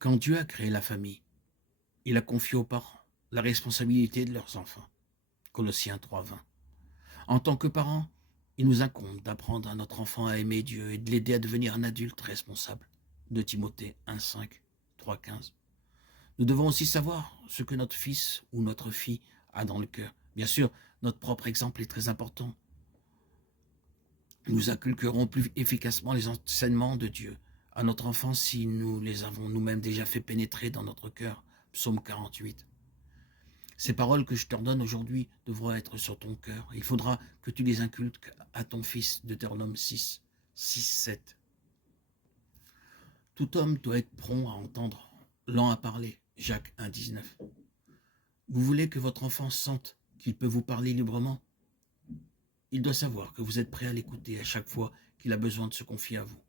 Quand Dieu a créé la famille, il a confié aux parents la responsabilité de leurs enfants. Colossiens 3,20. En tant que parents, il nous incombe d'apprendre à notre enfant à aimer Dieu et de l'aider à devenir un adulte responsable. De Timothée 1,5, 3,15. Nous devons aussi savoir ce que notre fils ou notre fille a dans le cœur. Bien sûr, notre propre exemple est très important. Nous inculquerons plus efficacement les enseignements de Dieu à notre enfant si nous les avons nous-mêmes déjà fait pénétrer dans notre cœur. Psaume 48. Ces paroles que je t'ordonne aujourd'hui devront être sur ton cœur. Il faudra que tu les inculques à ton fils. Deutéronome 6, 6, 7. Tout homme doit être prompt à entendre, lent à parler. Jacques 1, 19. Vous voulez que votre enfant sente qu'il peut vous parler librement? Il doit savoir que vous êtes prêt à l'écouter à chaque fois qu'il a besoin de se confier à vous.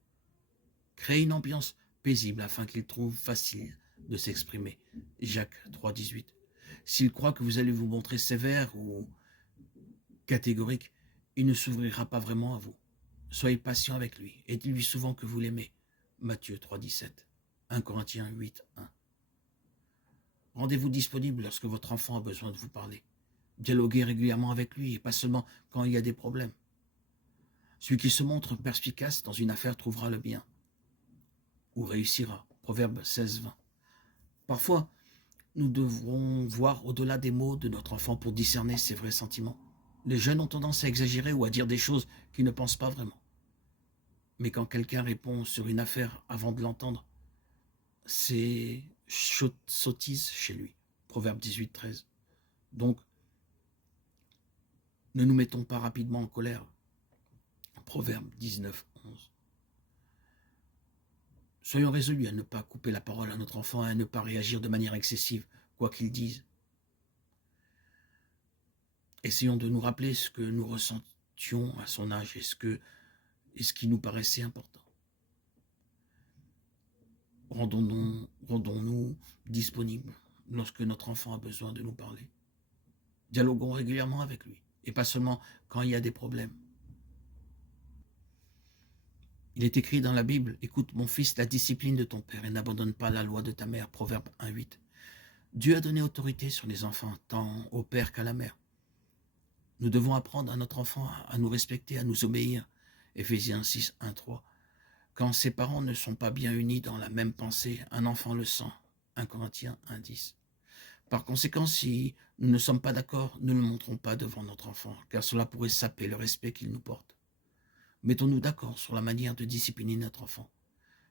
Créez une ambiance paisible afin qu'il trouve facile de s'exprimer. Jacques 3, 18. S'il croit que vous allez vous montrer sévère ou catégorique, il ne s'ouvrira pas vraiment à vous. Soyez patient avec lui et dites-lui souvent que vous l'aimez. Matthieu 3, 17. 1 Corinthiens 8, 1. Rendez-vous disponible lorsque votre enfant a besoin de vous parler. Dialoguez régulièrement avec lui et pas seulement quand il y a des problèmes. Celui qui se montre perspicace dans une affaire trouvera le bien ou réussira. Proverbe 16, 20. Parfois, nous devrons voir au-delà des mots de notre enfant pour discerner ses vrais sentiments. Les jeunes ont tendance à exagérer ou à dire des choses qu'ils ne pensent pas vraiment. Mais quand quelqu'un répond sur une affaire avant de l'entendre, c'est sottise chez lui. Proverbe 18, 13. Donc, ne nous mettons pas rapidement en colère. Proverbe 19, 11. Soyons résolus à ne pas couper la parole à notre enfant et à ne pas réagir de manière excessive, quoi qu'il dise. Essayons de nous rappeler ce que nous ressentions à son âge et ce qui nous paraissait important. Rendons-nous disponibles lorsque notre enfant a besoin de nous parler. Dialoguons régulièrement avec lui, et pas seulement quand il y a des problèmes. Il est écrit dans la Bible, « Écoute, mon fils, la discipline de ton père et n'abandonne pas la loi de ta mère. » Proverbe 1,8. Dieu a donné autorité sur les enfants, tant au père qu'à la mère. Nous devons apprendre à notre enfant à nous respecter, à nous obéir. Éphésiens 6, 1, 3. Quand ses parents ne sont pas bien unis dans la même pensée, un enfant le sent. 1 Corinthiens 1, 10. Par conséquent, si nous ne sommes pas d'accord, ne le montrons pas devant notre enfant, car cela pourrait saper le respect qu'il nous porte. Mettons-nous d'accord sur la manière de discipliner notre enfant.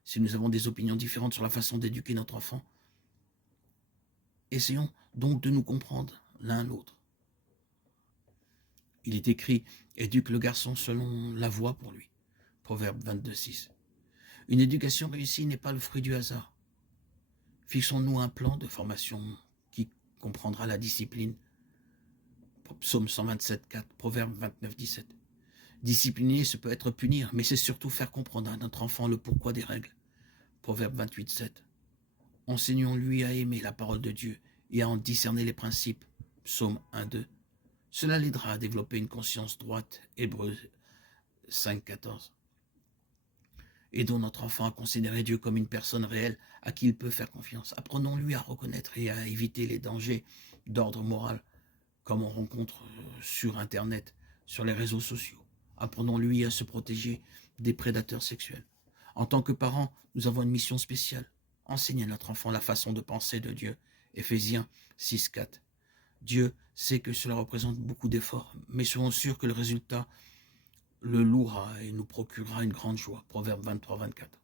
Si nous avons des opinions différentes sur la façon d'éduquer notre enfant, essayons donc de nous comprendre l'un l'autre. Il est écrit, éduque le garçon selon la voie pour lui. Proverbe 22, 6. Une éducation réussie n'est pas le fruit du hasard. Fixons-nous un plan de formation qui comprendra la discipline. Psaume 127, 4, Proverbe 29, 17. Discipliner, ce peut être punir, mais c'est surtout faire comprendre à notre enfant le pourquoi des règles. Proverbe 28, 7. Enseignons-lui à aimer la parole de Dieu et à en discerner les principes. Psaume 1, 2. Cela l'aidera à développer une conscience droite. Hébreux 5, 14. Aidons notre enfant à considérer Dieu comme une personne réelle à qui il peut faire confiance. Apprenons-lui à reconnaître et à éviter les dangers d'ordre moral, comme on rencontre sur Internet, sur les réseaux sociaux. Apprenons-lui à se protéger des prédateurs sexuels. En tant que parents, nous avons une mission spéciale. Enseigner à notre enfant la façon de penser de Dieu. Éphésiens 6, 4. Dieu sait que cela représente beaucoup d'efforts, mais soyons sûrs que le résultat le louera et nous procurera une grande joie. Proverbe 23, 24.